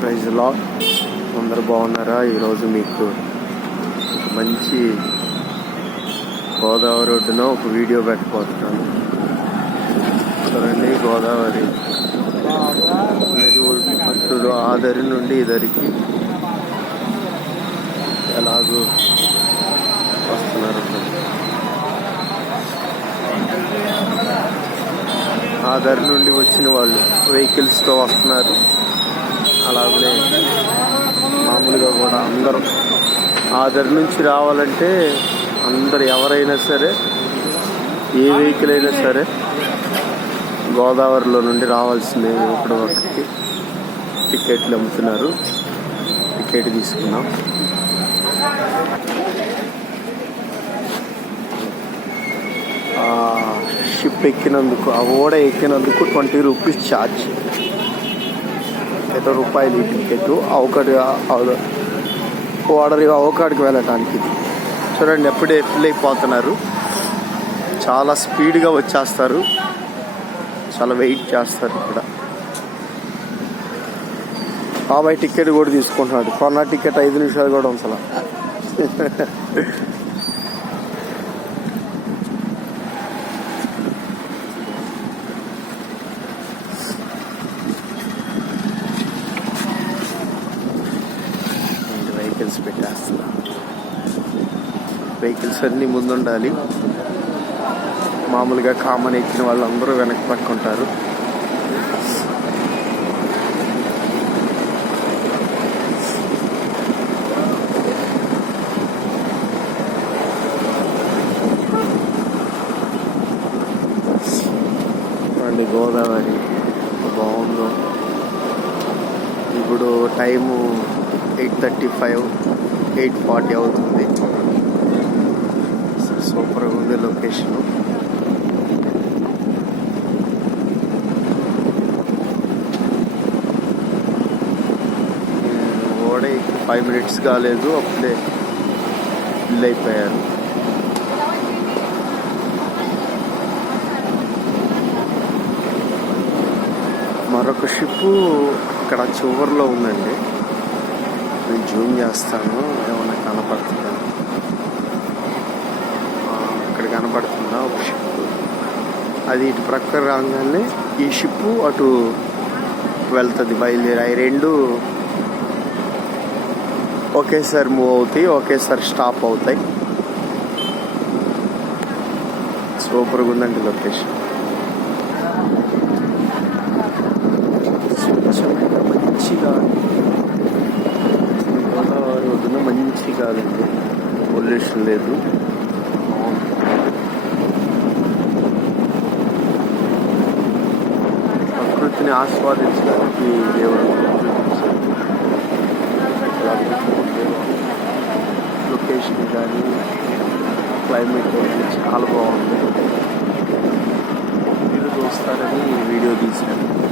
Praise లా అందరు బాగున్నారా? ఈరోజు మీకు ఒక మంచి గోదావరి ఒడ్డున ఒక వీడియో పెట్టబోతున్నాను. చూడండి గోదావరి. నది ఒడ్డు ఆ దరి నుండి ఈ ఎలాగూ ఎలాగో వస్తున్నారు. ఆ దారి నుండి వచ్చిన వాళ్ళు వెహికల్స్తో వస్తున్నారు. అలాగే మామూలుగా కూడా అందరూ. ఆ దగ్గర నుంచి రావాలంటే అందరు ఎవరైనా సరే ఏ వెహికల్ అయినా సరే గోదావరిలో నుండి రావాల్సిందే ఇప్పుడు ఒకటి టికెట్లు అమ్ముతున్నారు. టికెట్ తీసుకున్నాం షిప్ ఎక్కినందుకు ఆ ఓడ ఎక్కినందుకు ట్వంటీ రూపీస్ ఛార్జ్ టికెట్ రూపాయలు ఈ టికెట్ ఒకటి ఓడరి అవకాడికి వెళ్ళటానికి చూడండి ఎప్పుడే ఫిల్ అయిపోతున్నారు. చాలా స్పీడ్గా వచ్చేస్తారు. చాలా వెయిట్ చేస్తారు ఇక్కడ. బాబాయ్ టికెట్ కూడా తీసుకుంటున్నాడు. కొన్న టికెట్ ఐదు నిమిషాలు కూడా ఉంచాల? వెహికల్స్ పెట్టేస్తున్నా. వెహికల్స్ అన్నీ ముందుండాలి. మామూలుగా కామన్ ఎక్కిన వాళ్ళందరూ వెనక్కి పట్టుకుంటారు. గోదావరి బాగుందో. ఇప్పుడు time eight thirty five eight forty అవుతుంది. సూపర్గా ఉంది లొకేషన్. ఓడ ఫైవ్ మినిట్స్ కాలేదు అప్పుడే ఫిల్ అయిపోయారు. మరొక షిప్ ఇక్కడ చివరిలో ఉందండి. జూమ్ చేస్తాను ఏమన్నా కనపడుతుందా? ఇక్కడ కనపడుతుందా? ఒక షిప్ అది ఇటు ప్రక్క రాగానే ఈ షిప్ అటు వెళ్తుంది బయలుదేరి. అవి రెండు ఒకేసారి మూవ్ అవుతాయి ఒకేసారి స్టాప్ అవుతాయి. సూపర్గా ఉందండి లొకేషన్ మంచిగా మంచి గాలి గోదావరి ఒడ్డున మంచి గాలి ఉంది పొల్యూషన్ లేదు. ప్రకృతిని ఆస్వాదించడానికి దేవుడు లొకేషన్ కానీ క్లైమేట్ కానీ చాలా బాగుంది. మీరు చూస్తారని వీడియో తీశాను